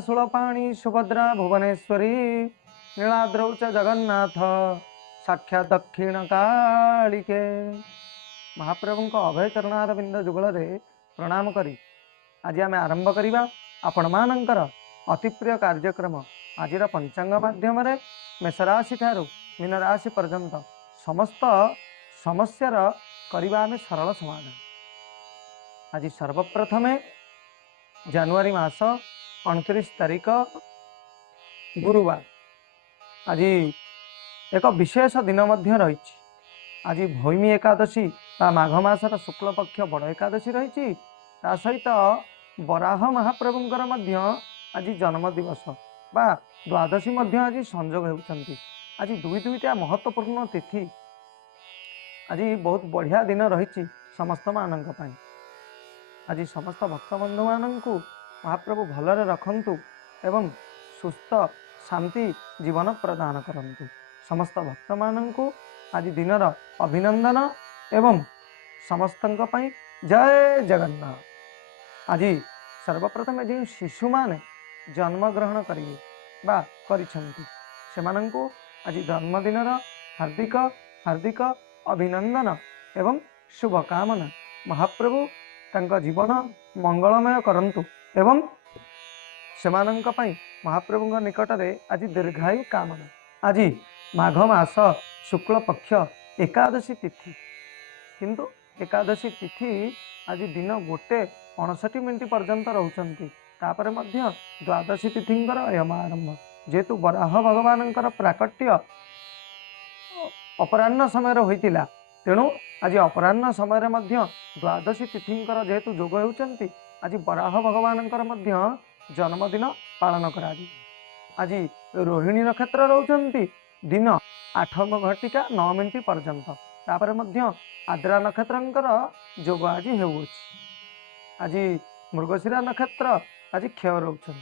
शूलपाणी सुभद्रा भुवनेश्वरी नीलाद्रौ च जगन्नाथ साक्षात दक्षिण कालिके। महाप्रभु अभय चरणार बिंद जुगल प्रणाम करी आज आम आरंभ करवा आपण मानकर अति प्रिय कार्यक्रम आज पंचांग माध्यम मेषराशि ठारू मीन राशि पर्यंत समस्त समस्यार करवा आम सरल समाधान। आज सर्वप्रथमे जानुआरी मास 29 तारीख गुरुवार आज एक विशेष दिन मध्य रही। आज भौमी एकादशी माघ मासर शुक्ल पक्ष बड़ एकादशी रही। ता सहित बराह महाप्रभुंकर मध्य आज जन्म दिवस बा द्वादशी मध्य आज संजोग होती। आज दुईटा महत्वपूर्ण तिथि आज बहुत बढ़िया दिन रही समस्त मानक पाई। आज समस्त भक्तबंधु मानक महाप्रभु भलरे रखंतु एवं सुस्थ शांति जीवन प्रदान करंतु। समस्त भक्त मानक आज दिनर अभिनंदन एवं समस्तंक पई जय जगन्नाथ। आज सर्वप्रथम जो शिशु माने जन्म ग्रहण करेंगे बा करिसेंति सेमानंकु आज जन्मदिन हार्दिक हार्दिक अभिनंदन एवं शुभकामना। महाप्रभु तांका जीवन मंगलमय करंतु एवं सेमानंक पई महाप्रभु निकट में आज दीर्घायु कामना। आज माघ मास शुक्ल पक्ष एकादशी तिथि किंतु एकादशी तिथि आज दिन 1:59 मिनिट पर्यंत रहउचंती। तापर मध्य द्वादशी तिथिंकर अयम आरंभ जेतु बराह भगवान प्राकट्य अपराह्न समय होइतिला तेणु आज अपराह्न समय मध्य द्वादशी तिथिंकर जेतु जोग होउचंती आज बराह भगवान जन्मदिन पालन करा। आज रोहिणी नक्षत्र रहउचंती दिन 8:09 पर्यंत। तापर मध्य आद्रा नक्षत्रंकर जोग आज हेउछि। आज मृगशिरा नक्षत्र आज क्षय रोचन।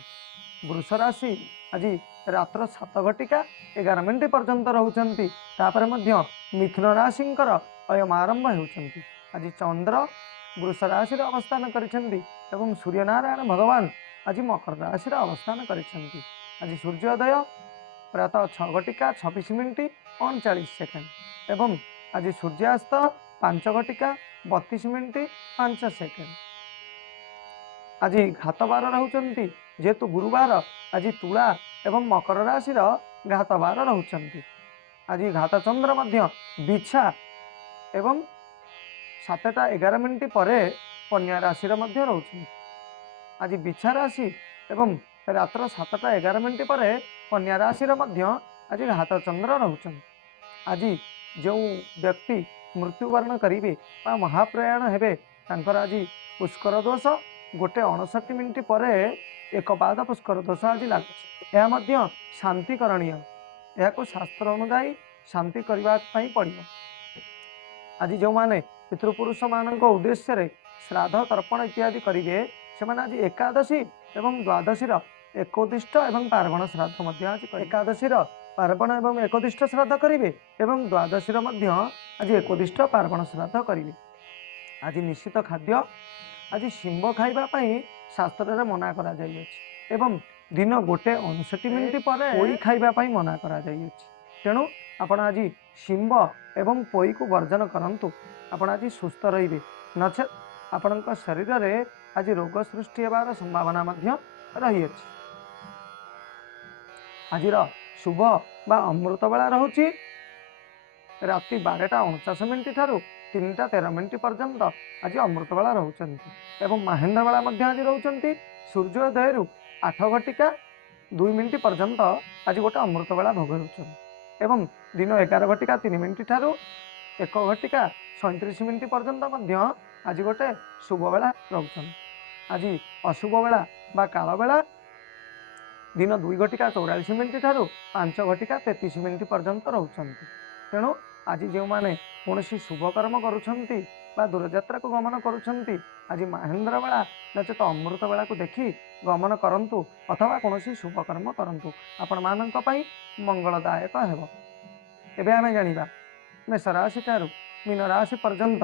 वृष राशि आज रात्र 7:11 पर्यंत रहउचंती। तापर मध्य मिथुन राशिंकर अयम आरंभ हेउचंती। आज चंद्र वृष राशि अवस्थान करिसेंती एवं सूर्यनारायण भगवान आज मकर राशि अवस्थान करिसेंती। आज सूर्योदय प्रातः 6:26 एवं आज सूर्यास्त 5:32 आज घात बार रहउचंती जेतु गुरुवार आज तुला एवं मकर राशि घात बार रहउचंती। आज घात चंद्र मध्य बिछा एवं 7:11 पर कन्या राशि मध्य रहउचंती। आज बिछा राशि एवं रात्र 7:11 पर कन्या राशि मध्य आज घात चंद्र रहउचंती। आज जो व्यक्ति मृत्युवरण करेंगे महाप्रयाण हेबे तांकर आज पुष्कर दोष 1:59 मिनिट पर एक पाद पुष्कर दोष आज लगे। यह शांति करणीय यह शास्त्र अनुजाई शांति करने पड़ो। आज जो माने पितृपुरुष मान उद्देश्य श्राद्ध तर्पण इत्यादि करेंगे से आज एकादशी एवं द्वादशीर एकोदिष्ट एवं पार्वण श्राद्ध आज एकादशीर पार्वण एवं एकोदिष्ट श्राद्ध करेंगे एवं द्वादशीर आज एकोदिष्ट पार्वण श्राद्ध करेंगे। आज निश्चित खाद्य आज शिंब खाइबापी शास्त्र में मना करा जाइए एवं दिन 1:59 मिनिट पर पोई खाइबापी मना करा जाइए। तेणु आपण आज शिंब एवं पोई को वर्जन करंतु आपण आज सुस्थ रहिबे नचेत आपण शरीर में आज रोग सृष्टि होबार संभावना रही। आज शुभ बा अमृत बेला रोचे राति 12:49 ठारू 3:13 पर्यंत आज अमृत बेला रोचंती एवं महेंद्र बेला आज रोचंती सूर्योदय 8:02 पर्यंत आज गोटे अमृत बेला भोग रोचंती एवं दिन 11:03 ठारू 1:37 पर्यंत आज गोटे शुभ बेला रोचंती। आज अशुभ बेला बा काल बेला दिन 2:44 ठारू 5:33 पर्यंत रोचंती। तेणु आज जो माने कौन शुभ कर्म करुछंती बा दूरयात्रा को गमन करुछंती आज महेंद्र बेला नचेत अमृत बेला को देखी गमन करंतु अथवा कौन शुभ कर्म करंतु आपण मानक पई मंगलदायक हेबो। एबे आमे जानिबा मेष राशि ठारू मीन राशि पर्यंत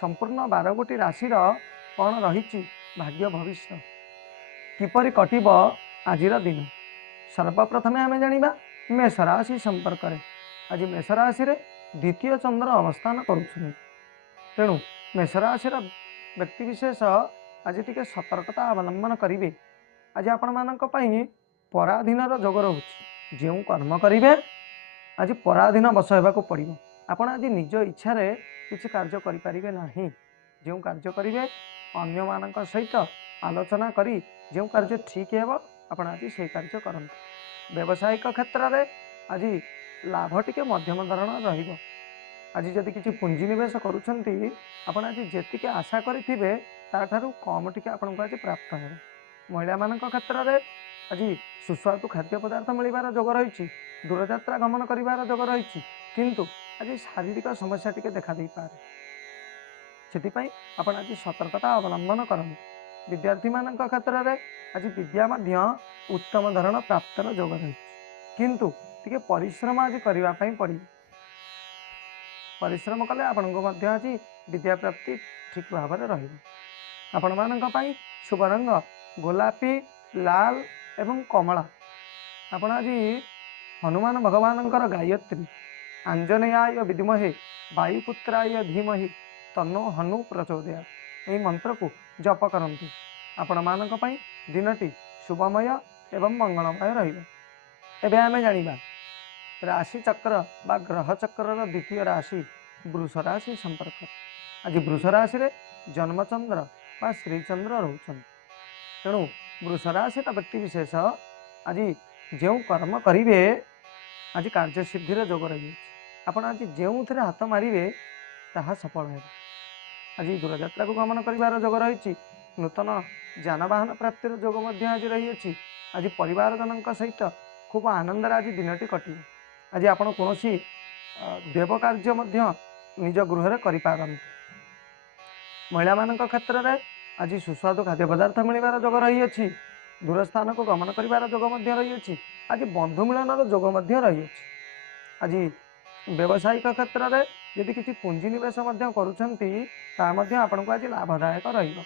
संपूर्ण 12 गोटी राशि कौन रही भाग्य भविष्य किपरि कटिब आज दिन सर्वप्रथमे आम जाना मेष राशि संपर्क में। आज मेष राशि द्वितीय चंद्र अवस्थान करुँच तेणु मेष राशि व्यक्तिशेष आज टी सतर्कता अवलंबन करेंगे। आज आपण मानक पराधीन जोग रोचे जो कर्म करेंगे आज पराधीन बस होगा पड़ो। आपण आज निज इच्छा किसी कार्य करें ना जो कार्य करेंगे अन्य मान सहित आलोचना करी जो कार्य ठीक है आपण आज से कार्य करते। व्यावसायिक क्षेत्र में आज लाभ टिके मध्यम धरण रहिबो। आज जदि किसी पुंजी निवेश करुछंती आपण आज जेतिके आशा करिथिबे ताठारु कम टिके आपण को आज प्राप्त हो। महिला मान क्षेत्र में आज सुस्वादु खाद्य पदार्थ मिलबार जोग रही। दूरयात्रा गमन कर जोग रही किंतु आज शारीरिक समस्या टिके देखा दे पारे। से आपण आज सतर्कता अवलंबन करते। विद्यार्थी मान क्षेत्र में आज विद्या उत्तम धरण प्राप्तर जोग रही किंतु टिके परिश्रम आज करने पड़े। परिश्रम कले आपण को आज विद्या प्राप्ति ठीक भाव में रही। मान शुभ रंग गोलापी लाल एवं कमला। आपण आज हनुमान भगवान गायत्री आंजनेयाय विद्महे वायुपुत्राय धीमहि तन्नो हनु प्रचोदयात् यही मंत्र को जप करंतु। आपण मानक पई दिनटी शुभमय एवं मंगलमय रहिबो। एबे आमे जानिबा राशि चक्र बा ग्रह चक्र द्वितीय राशि वृष राशि संपर्क। आज वृष राशि रे जन्मचंद्र बा श्रीचंद्र रोचन तेणु वृष राशि व्यक्ति विशेष आज जो कर्म करेंगे आज कार्यसिद्धि जोग रही। आपण आज जो हाथ मारे ताहा सफल है। आज दूरयात्रा को गमन कर जोग रही। नूतन जानवाहन प्राप्तिर जोग आज रही। आज परिवार जनक सहित खूब आनंद आज दिनटी कटे। आज आपण कौन देव कार्य निज गृह करें। महिला मान क्षेत्र में आज सुस्वादु खाद्य पदार्थ मिलबार जोग रही। दूर स्थान को गमन कर जोग रही। आज बंधु मिलन जोग रही। आज व्यावसायिक क्षेत्र में यदि किसी पुंजी निवेश करुँच आपण को आज लाभदायक रही।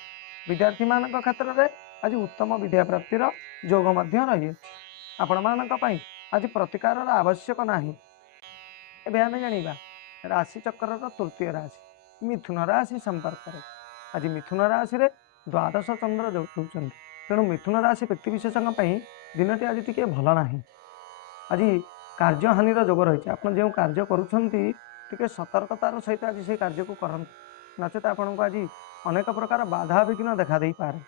विद्यार्थी मान क्षेत्र में आज उत्तम विद्या प्राप्तिर जोग रही। आपण मान आज प्रतिकार आवश्यक नहीं। एबे आमे जानिबा राशि चक्र तृतीय राशि मिथुन राशि संपर्क में। आज मिथुन राशि रे द्वादश चंद्र जोड़ुंट तेणु मिथुन राशि व्यक्तिशेष दिनटी आज टी भल ना। आज कार्य हानिर जोग रही। आप जो कार्य करुँच सतर्कतार सहित आज से कार्य को करते नचेत आपण को आज अनेक प्रकार बाधा विघ्न देखा दे पारे।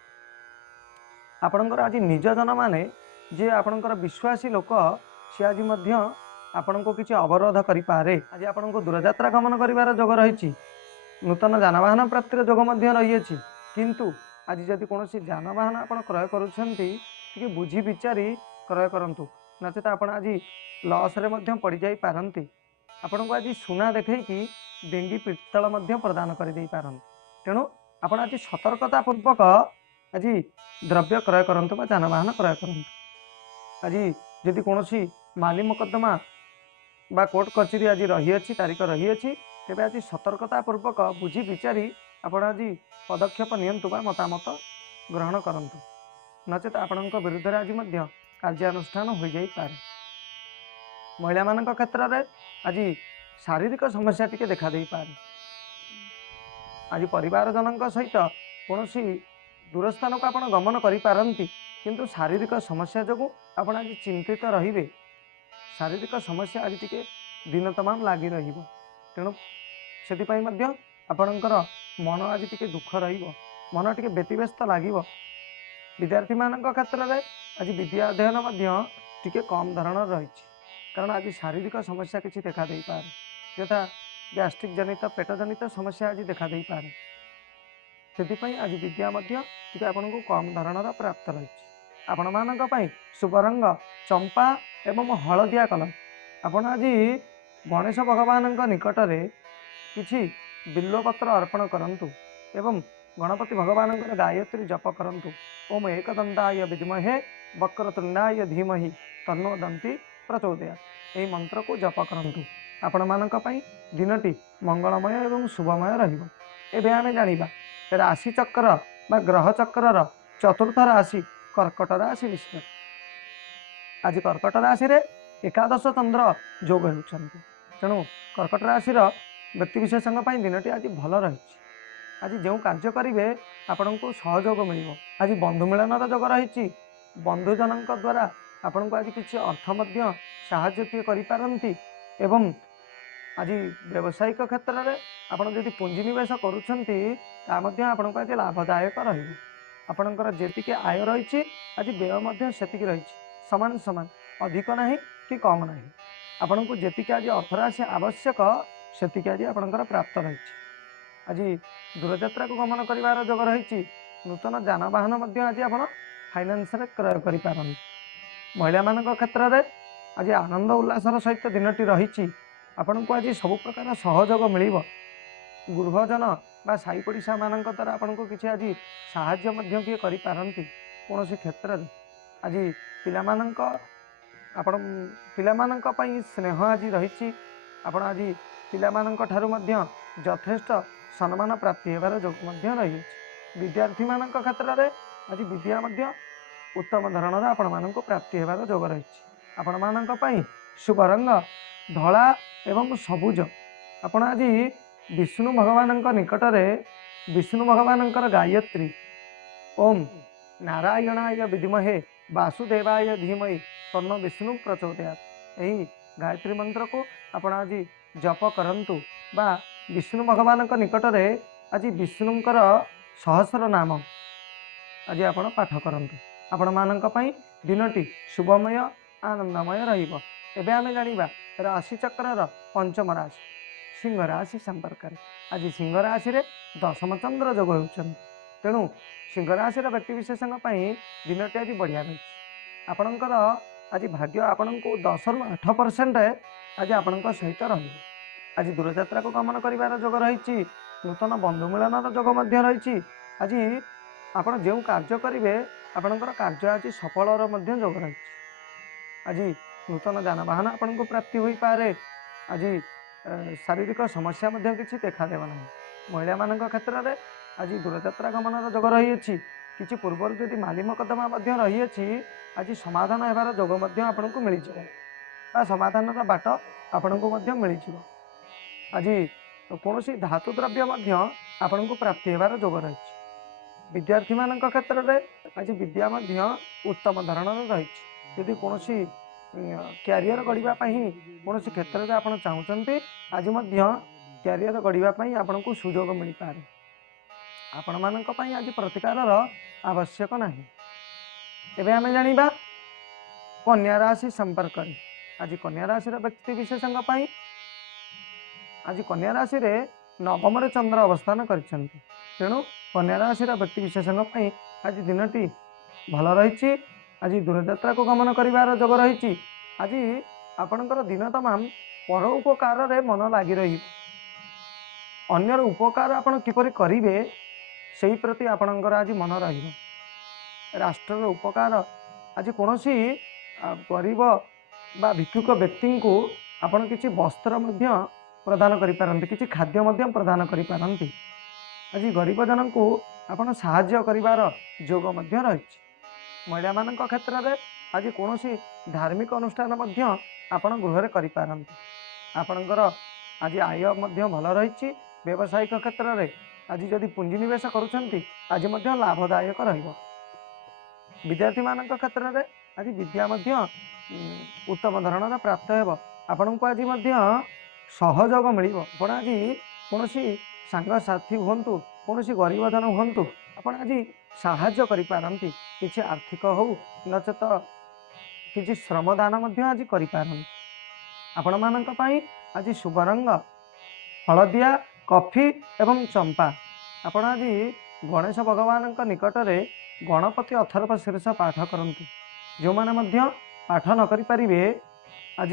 आपणकर आज निज जन माने जे आपणकर विश्वासी लोक सी आज आपण को किसी अवरोध करें। आज आपण को दूरयात्रा गमन कर जोग रही। नूतन जानवाहन प्राप्तिर जोग रही किंतु आज जदि कौन जानवाहन आप क्रय कर बुझी विचारी क्रय करूँ नचेत आप आज लॉस रे पड़ जाई पारंती। आपण को आज सुना देखी डेंगी पित्तल प्रदान कर दे पारंती। तेणु आपण आज सतर्कता पूर्वक आज द्रव्य क्रय करंतु बा जानवाहन क्रय करंतु। आज जदि कौन माली मुकदमा बा कोर्ट कचेरी आज रही अछि तारीख रही अछि तेबे आज सतर्कता पूर्वक बुझी विचारी आपण आज पदक्षेप नियंतु बा मतामत ग्रहण करंतु नचेत आपणक विरुद्ध आज कार्यानुष्ठान हो जाई पारे। महिला मान क्षेत्र में आज शारीरिक समस्या टी देखा दे पारे। आज परिवार जनक सहित कौन दूर स्थान को आप गमन करें किंतु शारीरिक समस्या जो आप आज चिंतित रे। शारीरिक समस्या आज टी दिन तमाम लगी तेणु से आपणकर मन आज टी दुख मन टी व्यतिव्यस्त लगे। विद्यार्थी मान क्षेत्र में आज विद्या अध्ययन टी कम धरण रही कारण आज शारीरिक समस्या किसी देखा दे पारे यथा गैस्ट्रिक जनित पेट जनित समस्या आज देखा दे पारे। से आज विद्या टी आपन को कम धरण प्राप्त रही। आपण मान शुभ रंग चंपा एवं हलदिया कलर। आपण आज गणेश भगवान निकट में किसी बिल्वपत्र अर्पण करंतु एवं गणपति भगवान गायत्री जप करंतु। ओम एकदंताय विद्महे वक्रतुंडाय धीमहि तन्नो दंती प्रचोदयात् यही मंत्र को जप करंतु। आपण मानक दिनटी मंगलमय एवं शुभमय रहिबो। एबे आमे जानिबा राशि चक्र बा ग्रह चक्र चतुर्थ राशि कर्कट राशि विषय। आज कर्कट राशि रे एकादश चंद्र जोग होउछन्ति तेणु कर्कट राशि व्यक्तिशेष दिनटी आज भल रही आज जो कार्य करेंगे आपण को सहयोग मिल आज बंधु मिलन जोग रही बंधुजन द्वारा आपण को आज किसी अर्थ साहाय्य किए करिपारंती एवं आज व्यावसायिक क्षेत्र में आपड़ जदि पुंजीनिवेश करुँच आपण को आज लाभदायक रहा जी आय रही आज व्यय से रही सामान सामान अधिक ना कि कम ना आपण को जी आज अर्थराशि आवश्यक से आज आपंकर प्राप्त रही आज दूरयात्रा को गमन कर जोग रही नूतन जानवाहन आज आप फाइनान्स क्रय कर महिला मान क्षेत्र में आज आनंद उल्लासर सहित दिनटी रही आपण को आज सब प्रकार सहयोग मिल गृहजन बा साई पड़िशा मान द्वारा आपण को किसी आज साहाय्य किए करिपारंती कौन क्षेत्र में आज पिलामानंक पई स्नेह आज रही आपण आज पिलामानंक ठारू मध्य यथेष्ट सम्मान प्राप्ति होबार जोग रही विद्यार्थी मान क्षेत्र में आज विद्या उत्तम धरण आपण मान प्राप्ति होबार जोग रही आपण मानक पई शुभ रंग धला एवं सबुज आपण आज विष्णु भगवान निकट में विष्णु भगवान गायत्री ओम नारायणाय विद्महे वासुदेवाय धीमहि तन्नो विष्णु प्रचोदयात् यही गायत्री मंत्र को आपण आज जप करंतु बा विष्णु भगवान निकट में आज विष्णुंकर सहस्र नाम आज आपण पाठ करंतु आपण मानक पई दिनटी शुभमय आनंदमय रहिबो। एबे आमे जानिबा राशि चक्र पंचम राशि सिंह राशि संपर्क आज सिंह राशि रे दशम चंद्र जोग होउछन तेणु सिंह राशि व्यक्तिशेष दिनटी आज बढ़िया रही आपणकर आज भाग्य आपण को 10 रु 8% आज आपण सहित रही आज दूरयात्रा को गमन कर जोग रही नूतन बंधु मिलन जोग रही आज आप जो कार्य करेंगे आपणकर कार्य आज सफल जोग रही आज नूतन जानवाहन आपण को प्राप्ति हो पारे आज शारीरिक समस्या किसी देखादेव ना महिला मान क्षेत्र में आज दूरयात्रा गमन जोग रही किसी पूर्व जदि माली मकदमा रही आज समाधान होबार जोग आपण को मिल समाधान बाट आपण को मिल आज कौन धातु द्रव्य आपण को प्राप्ति होबार जोग रही विद्यार्थी मान क्षेत्र में आज विद्या उत्तम धरण रही यदि कौन क्यारियर गढ़ापी कौन क्षेत्र में आप चाहते आज क्यारियर गढ़ापी आपण को सुजोग मिल पारे आपण मानक पई आज प्रतिकार आवश्यक नहीं। एबे आमे जानिबा कन्या राशि संपर्क आज कन्या राशि व्यक्ति विशेष आज कन्या राशि रे नवम रे चंद्र अवस्थान करिसेंती तेणु कन्या राशि व्यक्ति विशेष आज दिनटी भल रही आज दूरयात्रा को गमन कर जोग रही आज आपणकर दिन तमाम पर उपकार रे मन लगी रही अन्यर उपकार आपण किपरि करिवे से प्रति आपणकर आज मन रही राष्ट्र उपकार आज कौन गरीब बा भिक्षुक व्यक्ति को आपण किसी वस्त्र प्रदान करिपारंती किसी खाद्य प्रदान करिपारंती आज गरीब जन को आपण साहाय्य करिवार जोग रही महिला मान क्षेत्र में आज कौन धार्मिक अनुष्ठान आपण गृह करिपारंती आपणकर आज आय भल रही व्यावसायिक क्षेत्र में आज जदि पुंजीनिवेश करुँच आज लाभदायक रहिबो विद्यार्थी मान क्षेत्र में आज विद्या उत्तम धरण प्राप्त हो आपण को आज सहयोग मिल आप आज कौन सांगसाथी हूँ कौन गरीब जन हूँ आप आज साहाय्य करिपारंती किसी आर्थिक हो नचेत किसी श्रमदान आज करिपारंती आपण मानक पई आज शुभ रंग हलदिया कॉफी एवं चंपा आपण आज गणेश भगवान निकट में गणपति अथर्व शीर्ष पाठ करंतु जो माने पाठ न करि परिबे आज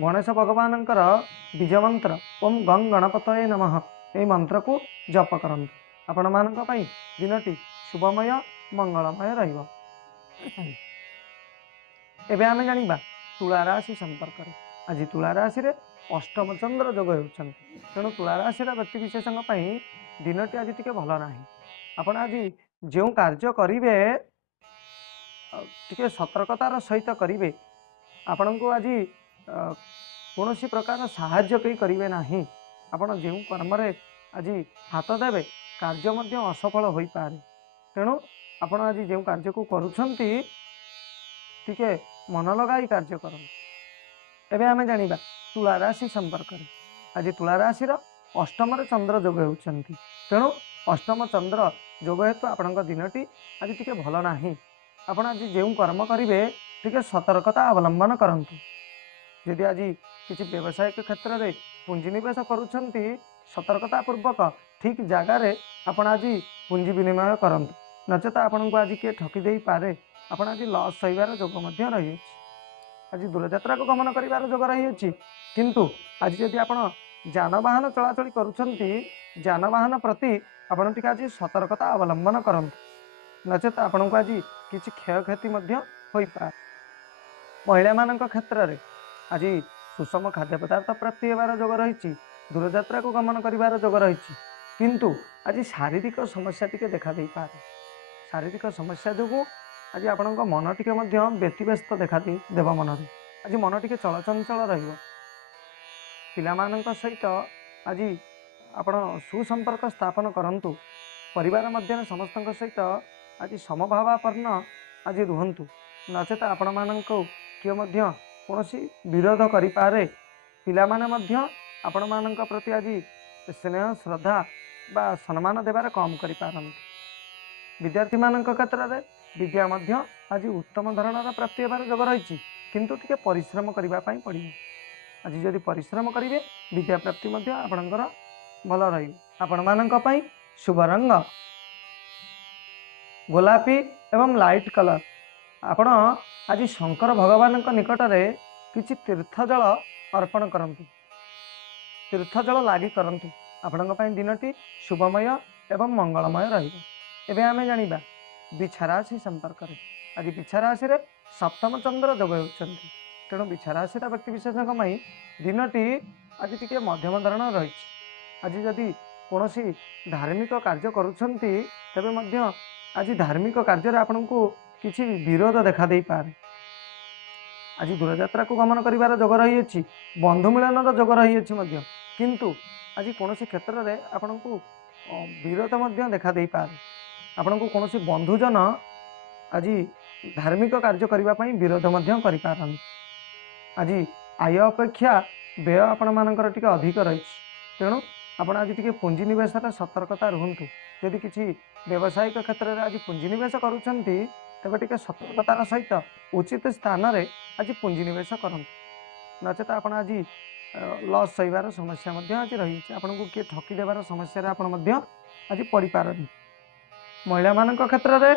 गणेश भगवान बीज मंत्र ओम गंग गणपतये नमः ये मंत्र को जप करंतु आपण मानक पई दिनटी शुभमय मंगलमय रहिबो। एबे आमे जानिबा तुला राशि संपर्क आज तुला राशि रे अष्टम चंद्र जोग होउछन्ति तेणु तुला राशि व्यक्ति विशेष दिनटी आज टिके भल ना आपण आज जो कार्य करेंगे टिके सतर्कतार सहित करेंगे आपण को आज कौन प्रकार साहाय्य कई करेंगे ना आपण जो कर्म आज हाथ देवे कार्य मध्य असफल हो पारे। तेणु आपण आज जो कार्य को करुछंती टिके मन लगाई कार्य कर। एबे आमे जानिबा तुला राशि संपर्क रे। आज तुला राशि अष्टम चंद्र जोग होउछंती। तेणु अष्टम चंद्र जोग हेतु आपण दिनटी आज टिके भल नाही। आपण आज जो कर्म करेंगे टिके सतर्कता अवलंबन करंतु। यदि आज किसी व्यवसायिक क्षेत्र में पुंजीनिवेश करुछंती सतर्कता पूर्वक ठीक जगार आपण आज पुंजी विनिमय करंतु। नचेत आपण को आज किए ठकी दे पारे। आपण आज लॉस सहीबार जोग मध्य रही। आज दूरयात्रा को गमन करिवार जोग रही। किंतु आज यदि आपण जानवाहन चलाचल करुछंती जानवाहन प्रति आपण टिके आज सतर्कता अवलंबन करंतु। नचेत आपण को आज किसी क्षयक्षति मध्य होई पारे। महिला मान क्षेत्र में आज सुषम खाद्य पदार्थ प्राप्ति होवार जोग रही। दूरयात्रा को गमन करिवार जोग रही। किंतु आज शारीरिक समस्या टिके देखा दे पारे। शारीरिक समस्या जो आज आपण मन टिके व्यतिव्यस्त देखा देव मन में आज मन टिके चलचंचल रहिबो। पिलामानंक सहित आज आपण सुसंपर्क स्थापन करंतु। परिवार मध्य समस्त सहित आज समभावापन्न आज रुहंतु। नचेत आपण मानक किए मध्य कौनसी विरोध करिपारे। पिला माने मध्य आपण मानक प्रति आज स्नेह श्रद्धा बा सम्मान देवार कम करिपारंती। विद्यार्थी मानक क्षेत्र में विद्या मध्य आज उत्तम धरणर प्राप्ति होवार जोग रही। किंतु टिके परिश्रम करबा पई पड़िबो। आज जदि परिश्रम करिवे विद्या प्राप्ति मध्य आपणकर भल रही। आपण मानक पई शुभ रंग गोलापी एवं लाइट कलर। आपण आज शंकर भगवान निकट में किसी तीर्थ जल अर्पण करंतु। तीर्थ जल लागी करंतु। आपण दिनटी शुभमय एवं मंगलमय रहिबो। एबे आमे जानिबा बिछा राशि संपर्क रे। आज बिछा राशि रे सप्तम चंद्र जोग होउछंती। तेणु बिछा राशि व्यक्ति विशेषक दिनटी आज टिके मध्यम धरण रही। आज जदि कौनसी धार्मिक कार्य करुछंती तेबे मध्य आज धार्मिक कार्य आपण को किसी विरोध देखा दे पारे। आज दूरयात्रा को गमन करिवार जोग रही। बंधु मिलन जोग रही। किंतु आज कौन क्षेत्र में आपण को विरोध मध्य देखा दे पारे। आपण को कौन बंधुजन आज धार्मिक कार्य करने विरोध मध्य करि पारन। आज आय अपेक्षा व्यय आपण मानकर टिके अधिक रही। तेणु आपण आज टिके पुंजी निवेश सतर्कता रुहंतु। यदि किसी व्यवसायिक क्षेत्र में आज पुंजी निवेश करुछंती तेबे टिके सतर्कतार सहित उचित स्थान रे आज पुंजी निवेश करंतु। नचेत आपण आज लॉस सहीबार समस्या मध्य आज रही। आपण को किए ठकी देवार समस्या आपण मध्य आज पड़ी पारनी। महिला मानक क्षेत्र में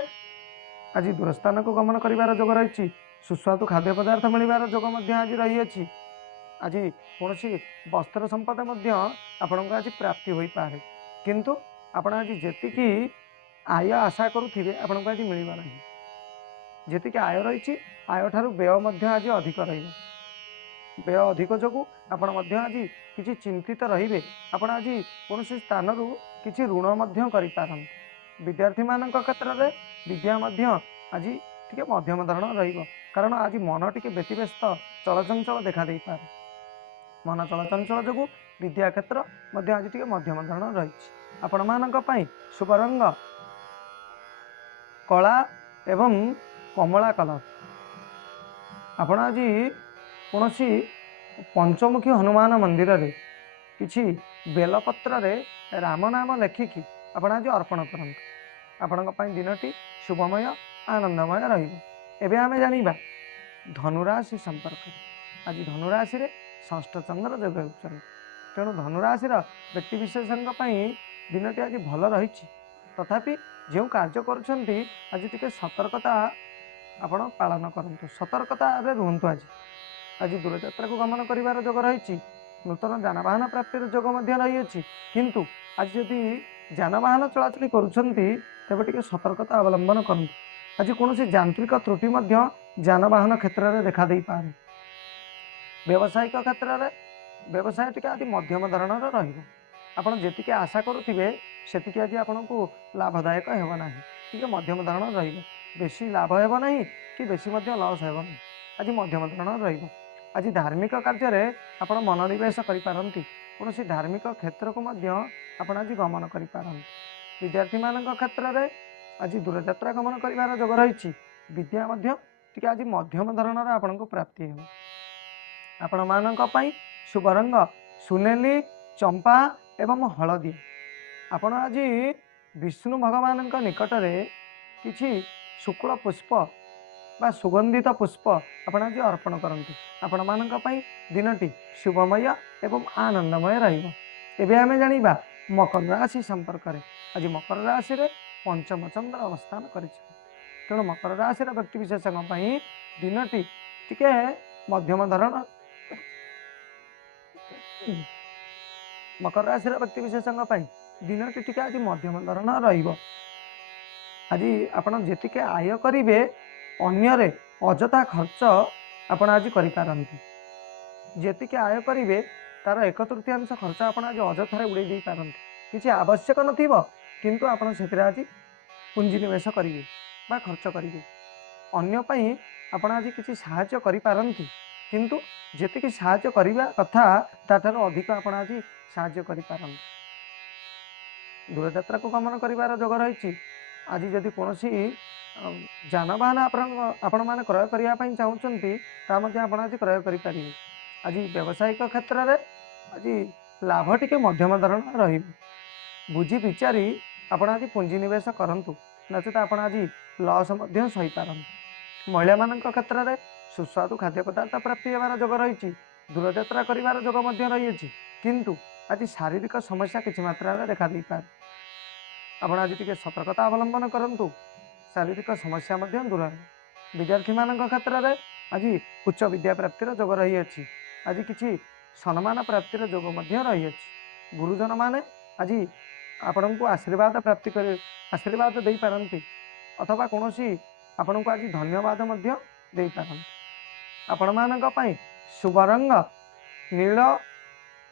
आज दूरस्थान को गमन करिवार जोग रही। सुस्वादु खाद्य पदार्थ मिलिबार जोग मध्य आज रही। आज कौन वस्त्र संपदा मध्य आपण को आज प्राप्ति हो पारे। किंतु आपण आज जेतिकी आय आशा करुथिबे आपण को आज मिलिबा नाही। जेतिकी आय रही आय ठारू व्यय मध्य आज अधिक रही। व्यय अधिक जोगु आपण मध्य आज किछि चिंतित रहिबे। आपण आज कौन स्थान रु किछि ऋण मध्य करि पारंती। विद्यार्थी मानक क्षेत्र में विद्या मध्य आज टिके मध्यम धरण रहिबो। कारण आज मन टिके व्यतिव्यस्त चलचंचल देखा दे पारे। मन चलचंचल जोगु विद्या क्षेत्र मध्य आज टिके मध्यम धरण रही। आपण मानक पई शुभ रंग कला एवं कमला कलर। आपण आज कौन पंचमुखी हनुमान मंदिर रे किछि बेलपत्र रे राम नाम लेखिकी आपण आज अर्पण करंतु। आपण दिनटी शुभमय आनंदमय रहिबो। एबे आमे जानिबा धनुराशि संपर्क। आज धनुराशि रे षष्ठ चंद्र जोग होउछन। तेणु धनुराशि व्यक्ति विशेषज्ञ दिनटी आज भल रही। तथापि जो कार्य करुछंती आज टिके सतर्कता आपण पालन करंतु। सतर्कता रे रुहंतु। आज दूरयात्रा को गमन करिवार जोग रही। नूतन जानवाहन प्राप्तिर जोग मध्य रही। किंतु आज यदि जानवाहन चलाचल करुछंती तेबे टिके सतर्कता अवलंबन करंतु। आज कौन यांत्रिक त्रुटि मध्य जानवाहन क्षेत्र में देखा दे पारे। व्यावसायिक क्षेत्र में व्यवसाय टिके आज मध्यम धरणर रहिबो। आपण जेतिके आशा करुथिबे सेतिके आज आपण को लाभदायक हेबो नाही। टिके मध्यम धरण रहिबो। बेसी लाभ हेबो नाही कि बेसी मध्य लॉस हेबो नाही। आज मध्यम धरण रहिबो। आज धार्मिक कार्य आपण मनोनिवेश करिपारंती, कौन धार्मिक क्षेत्र को मध्य आपण आज गमन करिपारंती। विद्यार्थी मान क्षेत्र में आज दूरयात्रा गमन कर जोग रही। विद्या टिके आज मध्यम धरण आपण प्राप्ति हो। आपण मानी शुभ रंग सुनेली, चंपा एवं हलदी। आपण आज विष्णु भगवान निकट में किछि शुक्ल पुष्प बा सुगंधित पुष्प आपण आज अर्पण करंतु। आपण मानी दिनटी शुभमय एवं आनंदमय रहिबो। एबे आमे जानिबा मकर राशि संपर्क में। आज मकर राशि रे पंचम चंद्र अवस्थान करिछि। तेणु मकर राशि व्यक्ति विशेष दिनटी टिके मध्यम धरण। मकर राशि व्यक्ति विशेष दिनटी टिके आज मध्यम धरण रहिबो। आज आपण जेतिके आय करिवे अन्य अजथा खर्च आपण आज करिपारंती। जेतिके आय करिवे तार 1/3 खर्च आपण आज अजथारे उड़े दे पारंती। किछि आवश्यक नथिबो किंतु आपण सेतिरे आज पुंजी निवेश करिवे बा खर्च करिवे। अन्य पई आपण आज किछि सहाय्य करि पारंती, किंतु जेतिके सहाय्य करिवा कथा ताठारो अधिक आपण आज सहाय्य करि पारंती। दूरयात्रा को गमन करिवार जोग रही। आज जदि कोनोसी जानवाहन आपण माने क्रय करिया पई चाहुचंती ता मध्ये आपण आज क्रय करि परिबे। आज व्यावसायिक क्षेत्र में आज लाभ टिके मध्यम धरण रही। बुझी विचारी आपण आज पुंजी निवेश करंतु, नचेत आपण आज लॉस मध्य सही पारंतु। महिला मान क्षेत्र में सुस्वादु खाद्य पदार्थ प्राप्ति होवार जोग रही। दूरयात्रा करिवार जोग मध्य रही, किंतु आज शारीरिक समस्या किछि मात्रा रे देखा दे पारे। आपण आज टिके सतर्कता अवलंबन करंतु, शारीरिक समस्या मध्य दूर है। विद्यार्थी मान क्षेत्र में आज उच्च विद्या प्राप्तिर जोग रही अछि। आज किछि सम्मान प्राप्तिर जोग मध्य रही अछि। गुरुजन माने आज आपण को आशीर्वाद प्राप्ति कर आशीर्वाद दे पारंती, अथवा कोनोसी आपण को आज धन्यवाद मध्य दे पारंती। आपण मानक पई शुभ रंग नील,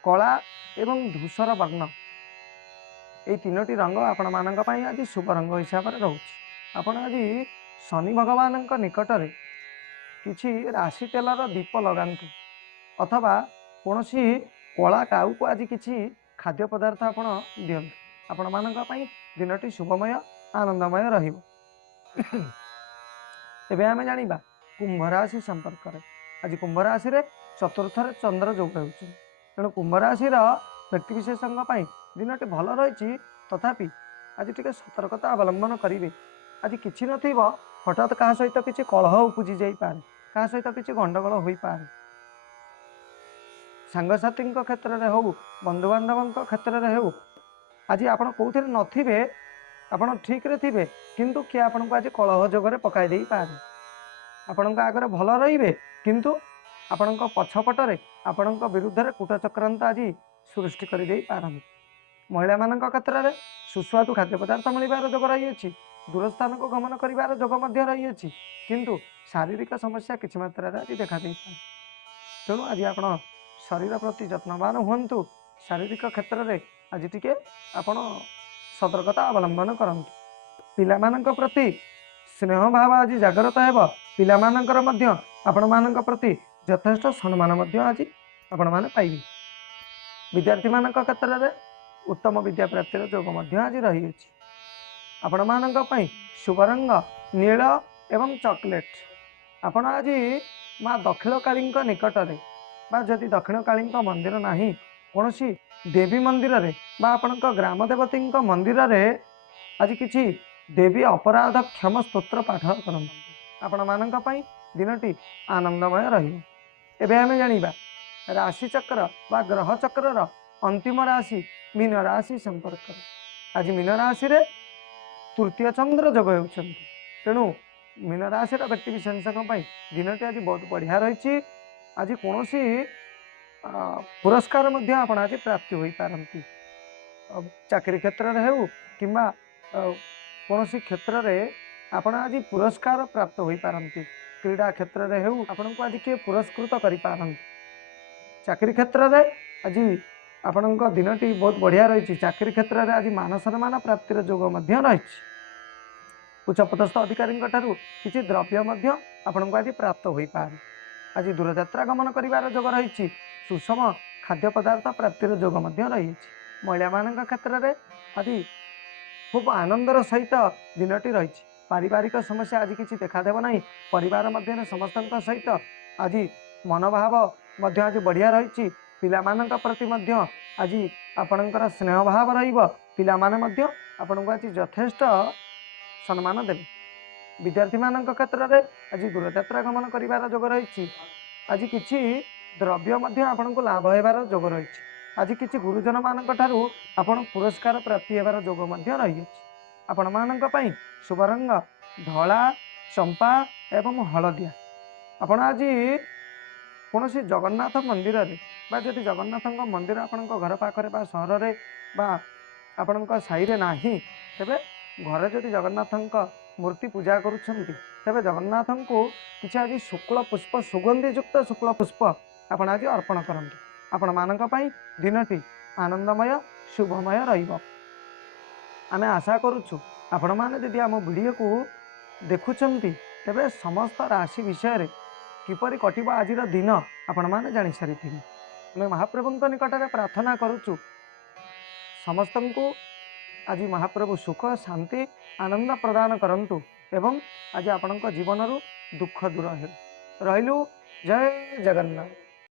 कला एवं धूसर वर्ण। ये तीनोटी रंग आपण मानक पई आज शुभ रंग हिसाब से रहउछि। आपण आज शनि भगवान निकट में किछि राशि तेलर दीप लगांतु, अथवा कोनोसी कला काऊ को आज किछि खाद्य पदार्थ आपण दियंतु। आपण मानक पई दिनटी शुभमय आनंदमय रहिबो। एबे आमे जानिबा कुंभ राशि संपर्क में। आज कुंभ राशि रे चतुर्थ रे चंद्र जोग होउछि। तेणु कुंभ राशि व्यक्ति विशेष दिनटी भल रही, तथापि आज टिके सतर्कता अवलंबन करेंगे। आज किछि नथिबो हठात क्या सहित किछि कलह उपजी जाई पारे, क्या सहित किछि गंडगोल होई पारे। सांगसाथी क्षेत्र में हो, बंधुबांधव क्षेत्र में हो, आज आपण कौन नथिबे, आपण ठीक रे थिबे, किंतु किए आपण को आज कलह जोगरे पकाई देई पारे। आपण आगे भल रहिबे, किंतु आपण पछपटरे आपण विरुद्ध में कूटचक्रांत आज सृष्टि कर दे पारंती। महिला मान क्षेत्र में सुस्वादु खाद्य पदार्थ मिलबार जोग रही। दूर स्थान को गमन कर जोग रही, किंतु शारीरिक समस्या किछि मात्रा आज देखा दे पारे। तेणु आज आप शरीर प्रति जत्नवान हुंतु। शारीरिक क्षेत्र में आज टिके आपण सतर्कता अवलंबन करंतु। पिला मानक प्रति स्नेह भाव आज जागृत हेब। पिला मानकर मध्य आपण मानक प्रति यथेष्ट सम्मान मध्य आज आपण माने पाइबे। विद्यार्थी मानक क्षेत्र में उत्तम विद्या प्राप्तिर जोग मध्य आज रही अछि। आपण मानक पई शुभ रंग नील एवं चॉकलेट। आपण आज माँ दक्षिणकाली निकट में बा जदि दक्षिणकाली मंदिर नाही, कौनसी देवी मंदिर रे बा आपणक ग्राम देवती मंदिर रे आज किछि देवी अपराध क्षम स्तोत्र पाठ करंतु। आपण मानक पई दिनटी आनंदमय रहिबो। एबे आमे जानिबा राशि चक्र बा ग्रह चक्र अंतिम राशि मीन राशि संपर्क। आज मीन राशि रे तृतीय चंद्र जोग होउछन्ति। तेणु मीन राशि व्यक्ति विशेष दिनटी आज बहुत बढ़िया रही। आज कौनसी पुरस्कार मध्य आपण आज प्राप्ति हो पारंती। चाकरी क्षेत्र में हो कि कौनसी क्षेत्र में आपण आज पुरस्कार प्राप्त हो पारंती। क्रीडा क्षेत्र में हो आपण को आज किए पुरस्कृत कर पारंती। चाकरी क्षेत्र में आज आपण दिनटी बहुत बढ़िया रही। चाकरी क्षेत्र में आज मान सम्मान प्राप्तिर जोग रही। उच्च पदस्थ अधिकारी किसी द्रव्य आपण को आज प्राप्त हो पारे। आज दूरयात्रा गमन कर जोग रही सुषम खाद्य पदार्थ प्राप्तिर जोग रही महिला मान क्षेत्र में आज खूब आनंदर सहित दिनटी रही पारिवारिक समस्या आज किसी देखादेव ना परिवार मध्य समस्त सहित आज मनोभाव आज बढ़िया रही पिला प्रति आज आपणकर स्नेह भाव पिला माने आपण को आज यथेष्ट सम्मान देवे विद्यार्थी मान क्षेत्र में आज दूरयात्रा गमन कर जोग रही आज किसी द्रव्य आपण को लाभ होबार जोग रही आज किसी गुरुजन मान आपण पुरस्कार प्राप्ति होबार जोग रही आपण मान शुभ रंग धला चंपा एवं हलदिया आपण आज कौन सी जगन्नाथ मंदिर रे बा जदि जगन्नाथ मंदिर आपण घर पाखरे बा सहर रे बा आपण साई रे नाही तेबे घरे जदि जगन्नाथ मूर्ति पूजा करुछंती तेबे जगन्नाथ को किसी आज शुक्ल पुष्प सुगंधि युक्त शुक्ल पुष्प आपण आज अर्पण करंतु आपण मानक पई दिनटी आनंदमय शुभमय रहिबो आमे आशा करुछु आपण माने जदि आम वीडियो को देखुछंती तेबे समस्त राशि विषय रे किपरि कटिबो आजिर दिन आपण माने जानि सारिथिबे आमे महाप्रभुंक निकट में प्रार्थना करुछु समस्त को आज महाप्रभु सुख शांति आनंद प्रदान करंतु एवं आज आपणक जीवन दुख दूर हो रहिलु जय जगन्नाथ।